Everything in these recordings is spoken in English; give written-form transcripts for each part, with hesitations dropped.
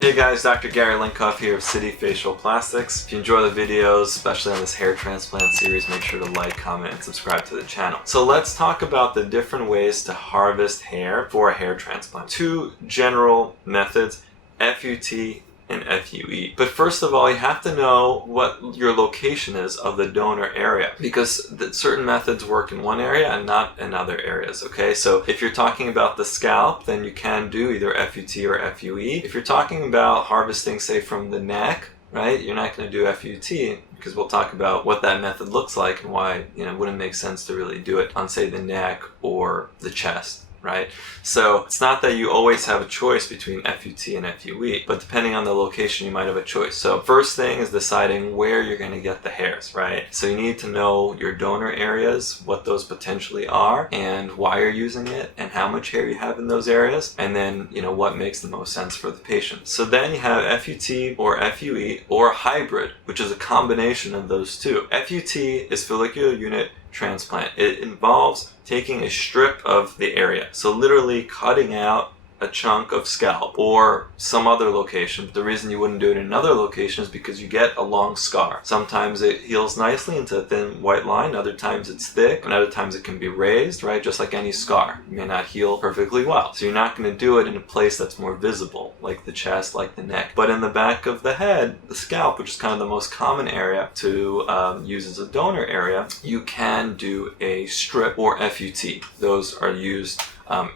Hey guys, Dr. Gary Linkov here of City Facial Plastics. If you enjoy the videos, especially on this hair transplant series, make sure to like, comment, and subscribe to the channel. So let's talk about the different ways to harvest hair for a hair transplant. Two general methods, FUT and FUE. But first of all, you have to know what your location is of the donor area, because certain methods work in one area and not in other areas, okay? So if you're talking about the scalp, then you can do either FUT or FUE. If you're talking about harvesting, say, from the neck, right, you're not going to do FUT, because we'll talk about what that method looks like and why, it wouldn't make sense to really do it on, say, the neck or the chest. Right? So it's not that you always have a choice between FUT and FUE, but depending on the location you might have a choice. So first thing is deciding where you're going to get the hairs, right? So you need to know your donor areas, what those potentially are, and why you're using it, and how much hair you have in those areas, and then what makes the most sense for the patient. So then you have FUT or FUE or hybrid, which is a combination of those two. FUT is follicular unit transplant. It involves taking a strip of the area, so literally cutting out a chunk of scalp or some other location. The reason you wouldn't do it in another location is because you get a long scar. Sometimes it heals nicely into a thin white line, other times it's thick, and other times it can be raised, right? Just like any scar. It may not heal perfectly well. So you're not going to do it in a place that's more visible, like the chest, like the neck. But in the back of the head, the scalp, which is kind of the most common area to use as a donor area, you can do a strip or FUT. Those are used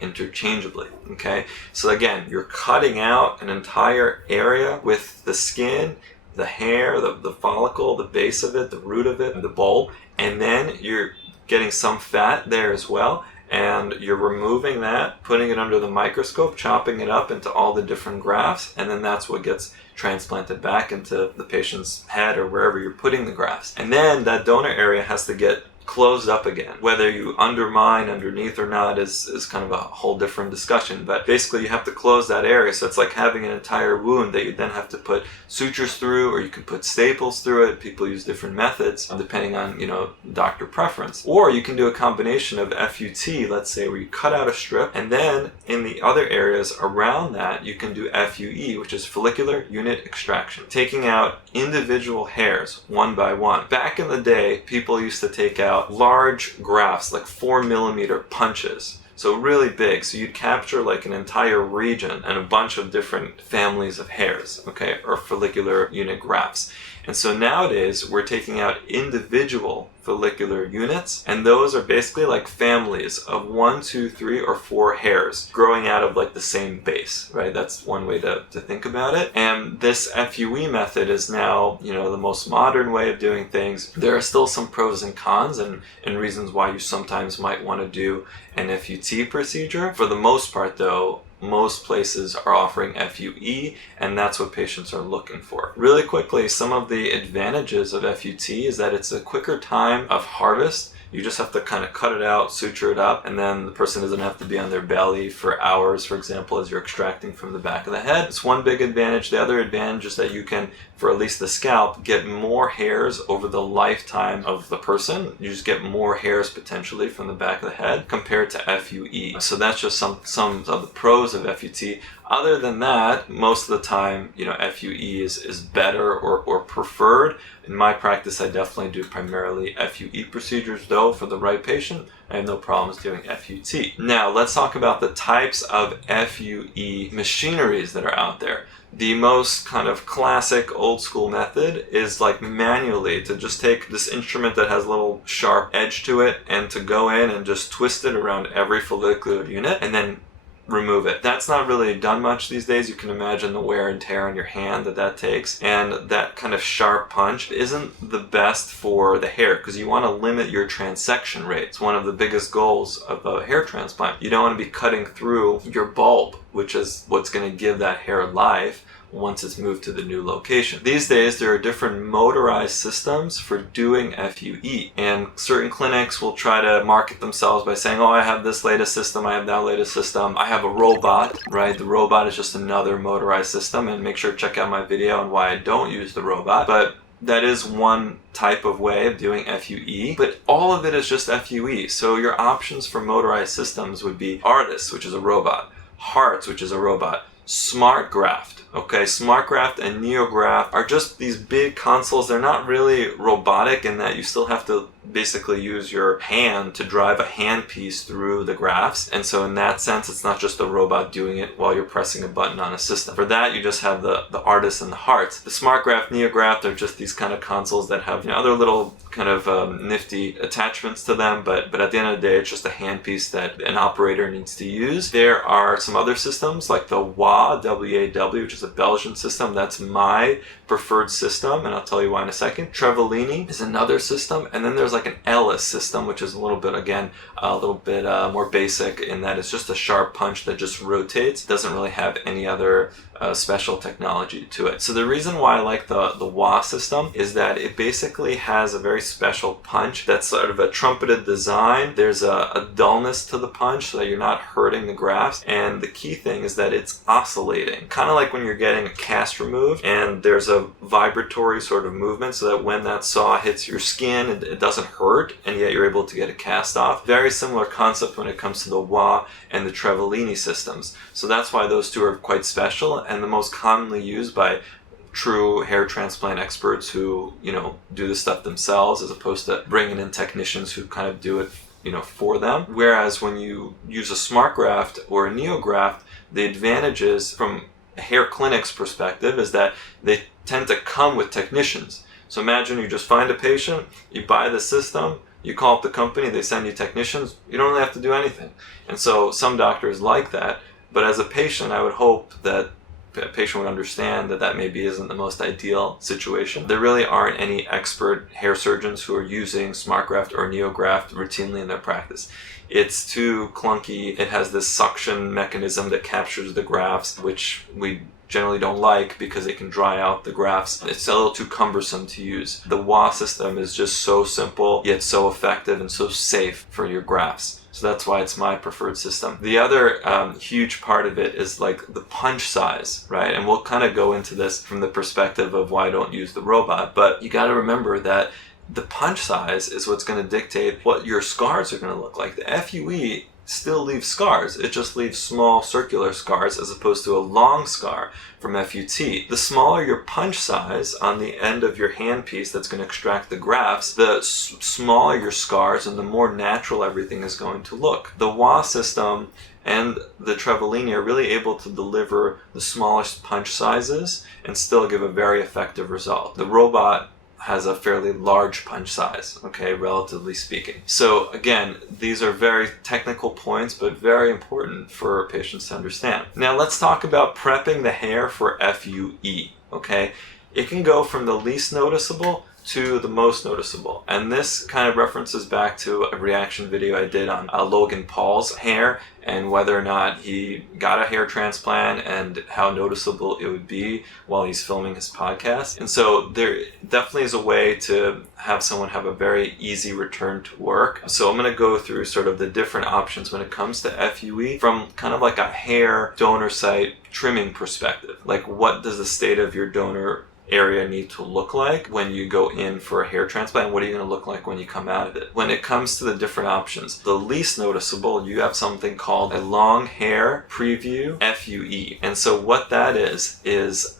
interchangeably, okay? So again, you're cutting out an entire area with the skin, the hair, the follicle, the base of it, the root of it, the bulb, and then you're getting some fat there as well, and you're removing that, putting it under the microscope, chopping it up into all the different grafts, and then that's what gets transplanted back into the patient's head or wherever you're putting the grafts. And then that donor area has to get closed up again. Whether you undermine underneath or not is kind of a whole different discussion, but basically you have to close that area. So it's like having an entire wound that you then have to put sutures through, or you can put staples through it. People use different methods depending on doctor preference. Or you can do a combination of FUT, let's say, where you cut out a strip, and then in the other areas around that you can do FUE, which is follicular unit extraction, taking out individual hairs one by one. Back in the day, people used to take out large grafts, like 4mm punches, so really big. So you'd capture like an entire region and a bunch of different families of hairs, okay, or follicular unit grafts. And so nowadays we're taking out individual follicular units, and those are basically like families of 1, 2, 3, or 4 hairs growing out of like the same base, right? That's one way to think about it. And this FUE method is now, the most modern way of doing things. There are still some pros and cons and reasons why you sometimes might want to do an FUT procedure. For the most part though, most places are offering FUE, and that's what patients are looking for. Really quickly, some of the advantages of FUT is that it's a quicker time of harvest. You just have to kind of cut it out, suture it up, and then the person doesn't have to be on their belly for hours, for example, as you're extracting from the back of the head. It's one big advantage. The other advantage is that you can, for at least the scalp, get more hairs over the lifetime of the person. You just get more hairs potentially from the back of the head compared to FUE. So that's just some of the pros of FUT. Other than that, most of the time, FUE is better or preferred. In my practice, I definitely do primarily FUE procedures, though for the right patient, I have no problems doing FUT. Now, let's talk about the types of FUE machineries that are out there. The most kind of classic old school method is like manually to just take this instrument that has a little sharp edge to it and to go in and just twist it around every follicular unit and then remove it. That's not really done much these days. You can imagine the wear and tear on your hand that takes, and that kind of sharp punch isn't the best for the hair because you want to limit your transection rate. It's one of the biggest goals of a hair transplant. You don't want to be cutting through your bulb, which is what's going to give that hair life once it's moved to the new location. These days there are different motorized systems for doing FUE, and certain clinics will try to market themselves by saying, oh, I have this latest system, I have that latest system, I have a robot, right? The robot is just another motorized system, and make sure to check out my video on why I don't use the robot. But that is one type of way of doing FUE, but all of it is just FUE. So your options for motorized systems would be Artis, which is a robot, Hearts, which is a robot, SmartGraft. Okay, SmartGraft and NeoGraft are just these big consoles. They're not really robotic in that you still have to basically use your hand to drive a handpiece through the grafts. And so in that sense, it's not just a robot doing it while you're pressing a button on a system. For that, you just have the artist and the hearts. The SmartGraft, NeoGraft are just these kind of consoles that have, you know, other little kind of nifty attachments to them, but at the end of the day, it's just a handpiece that an operator needs to use. There are some other systems like the WA, W-A-W, which is a Belgian system. That's my preferred system, and I'll tell you why in a second. Trevolini is another system, and then there's like an Ellis system, which is a little bit, again, a little bit more basic in that it's just a sharp punch that just rotates. It doesn't really have any other special technology to it. So the reason why I like the WA system is that it basically has a very special punch that's sort of a trumpeted design. There's a dullness to the punch so that you're not hurting the grafts, and the key thing is that it's oscillating, kind of like when you're getting a cast removed and there's a vibratory sort of movement so that when that saw hits your skin it doesn't hurt and yet you're able to get a cast off. Very similar concept when it comes to the WA and the Trevolini systems. So that's why those two are quite special and the most commonly used by true hair transplant experts who, you know, do the stuff themselves as opposed to bringing in technicians who kind of do it, you know, for them. Whereas when you use a SmartGraft or a NeoGraft, the advantages from a hair clinic's perspective is that they tend to come with technicians. So imagine you just find a patient, you buy the system, you call up the company, they send you technicians, you don't really have to do anything. And so some doctors like that, but as a patient, I would hope that a patient would understand that that maybe isn't the most ideal situation. There really aren't any expert hair surgeons who are using SmartGraft or NeoGraft routinely in their practice. It's too clunky. It has this suction mechanism that captures the grafts, which we generally don't like because it can dry out the grafts. It's a little too cumbersome to use. The WA system is just so simple, yet so effective and so safe for your grafts. So that's why it's my preferred system. The other huge part of it is like the punch size, right? And we'll kind of go into this from the perspective of why I don't use the robot, but you got to remember that the punch size is what's going to dictate what your scars are going to look like. The FUE still leaves scars. It just leaves small circular scars as opposed to a long scar from FUT. The smaller your punch size on the end of your handpiece that's going to extract the grafts, the smaller your scars and the more natural everything is going to look. The WA system and the Trevolini are really able to deliver the smallest punch sizes and still give a very effective result. The robot has a fairly large punch size, okay, relatively speaking. So again, these are very technical points, but very important for patients to understand. Now let's talk about prepping the hair for FUE, okay? It can go from the least noticeable to the most noticeable. And this kind of references back to a reaction video I did on Logan Paul's hair and whether or not he got a hair transplant and how noticeable it would be while he's filming his podcast. And so there definitely is a way to have someone have a very easy return to work. So I'm going to go through sort of the different options when it comes to FUE from kind of like a hair donor site trimming perspective. Like, what does the state of your donor area need to look like when you go in for a hair transplant? What are you going to look like when you come out of it? When it comes to the different options, the least noticeable, you have something called a long hair preview FUE. And so what that is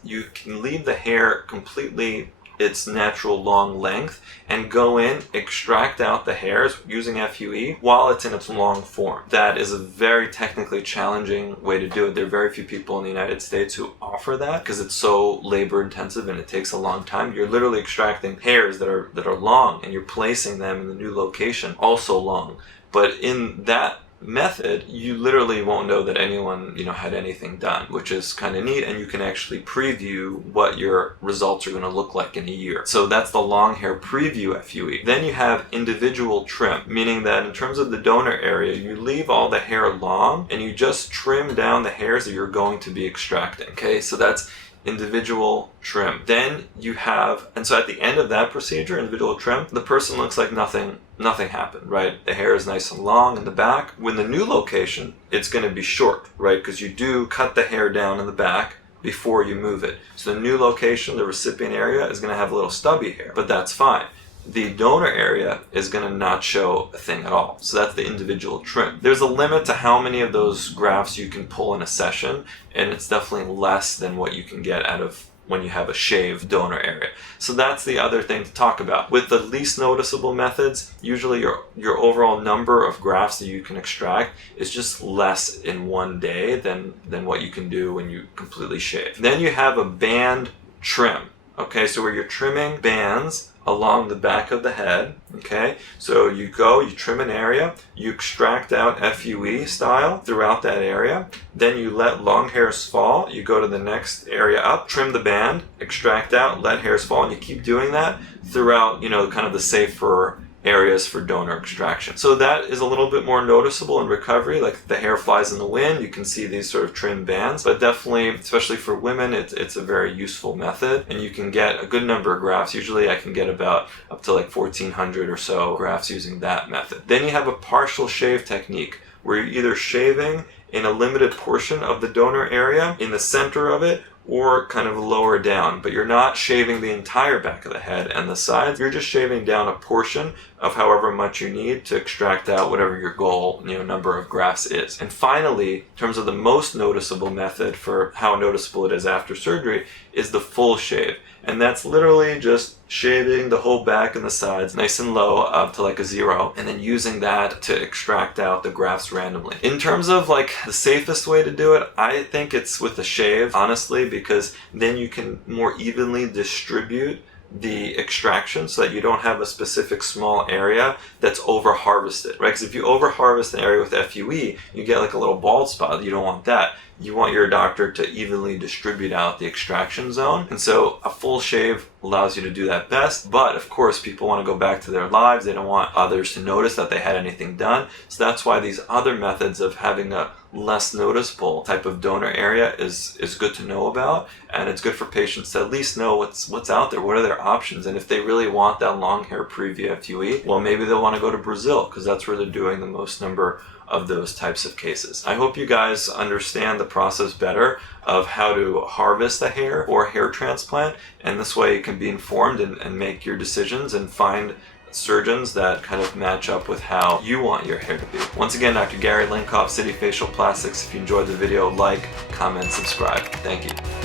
you can leave the hair completely its natural long length and go in, extract out the hairs using FUE while it's in its long form. That is a very technically challenging way to do it. There are very few people in the United States who offer that because it's so labor intensive and it takes a long time. You're literally extracting hairs that are long and you're placing them in the new location, also long. But in that method, you literally won't know that anyone, had anything done, which is kind of neat, and you can actually preview what your results are going to look like in a year. So that's the long hair preview FUE. Then you have individual trim, meaning that in terms of the donor area, you leave all the hair long and you just trim down the hairs that you're going to be extracting. Okay, so that's individual trim. Then you have, and so at the end of that procedure, individual trim, the person looks like nothing happened, right? The hair is nice and long in the back. When the new location, it's going to be short, right? Because you do cut the hair down in the back before you move it. So the new location, the recipient area, is going to have a little stubby hair, but that's fine. the donor area is going to not show a thing at all. So that's the individual trim. There's a limit to how many of those grafts you can pull in a session, and it's definitely less than what you can get out of when you have a shaved donor area. So that's the other thing to talk about. With the least noticeable methods, usually your overall number of grafts that you can extract is just less in one day than what you can do when you completely shave. Then you have a band trim. Okay, so where you're trimming bands along the back of the head. Okay, so you trim an area, you extract out FUE style throughout that area, then you let long hairs fall, you go to the next area up, trim the band, extract out, let hairs fall, and you keep doing that throughout, kind of the safer areas for donor extraction. So that is a little bit more noticeable in recovery, like the hair flies in the wind, you can see these sort of trim bands, but definitely, especially for women, it's a very useful method, and you can get a good number of grafts. Usually I can get about up to like 1,400 or so grafts using that method. Then you have a partial shave technique, where you're either shaving in a limited portion of the donor area, in the center of it, or kind of lower down, but you're not shaving the entire back of the head and the sides. You're just shaving down a portion of however much you need to extract out whatever your goal, number of grafts is. And finally, in terms of the most noticeable method for how noticeable it is after surgery, is the full shave. And that's literally just shaving the whole back and the sides nice and low up to like a 0, and then using that to extract out the grafts randomly. In terms of like the safest way to do it, I think it's with a shave, honestly, because then you can more evenly distribute the extraction so that you don't have a specific small area that's over harvested, right? Because if you over harvest an area with FUE, you get like a little bald spot. You don't want that. You want your doctor to evenly distribute out the extraction zone. And so a full shave allows you to do that best. But of course, people want to go back to their lives. They don't want others to notice that they had anything done. So that's why these other methods of having a less noticeable type of donor area is good to know about. And it's good for patients to at least know what's out there. What are their options? And if they really want that long hair pre FUE, well, maybe they'll want to go to Brazil, because that's where they're doing the most number of those types of cases. I hope you guys understand the process better of how to harvest the hair or hair transplant, and this way you can be informed and make your decisions and find surgeons that kind of match up with how you want your hair to be. Once again, Dr. Gary Linkov, City Facial Plastics. If you enjoyed the video, like, comment, subscribe. Thank you.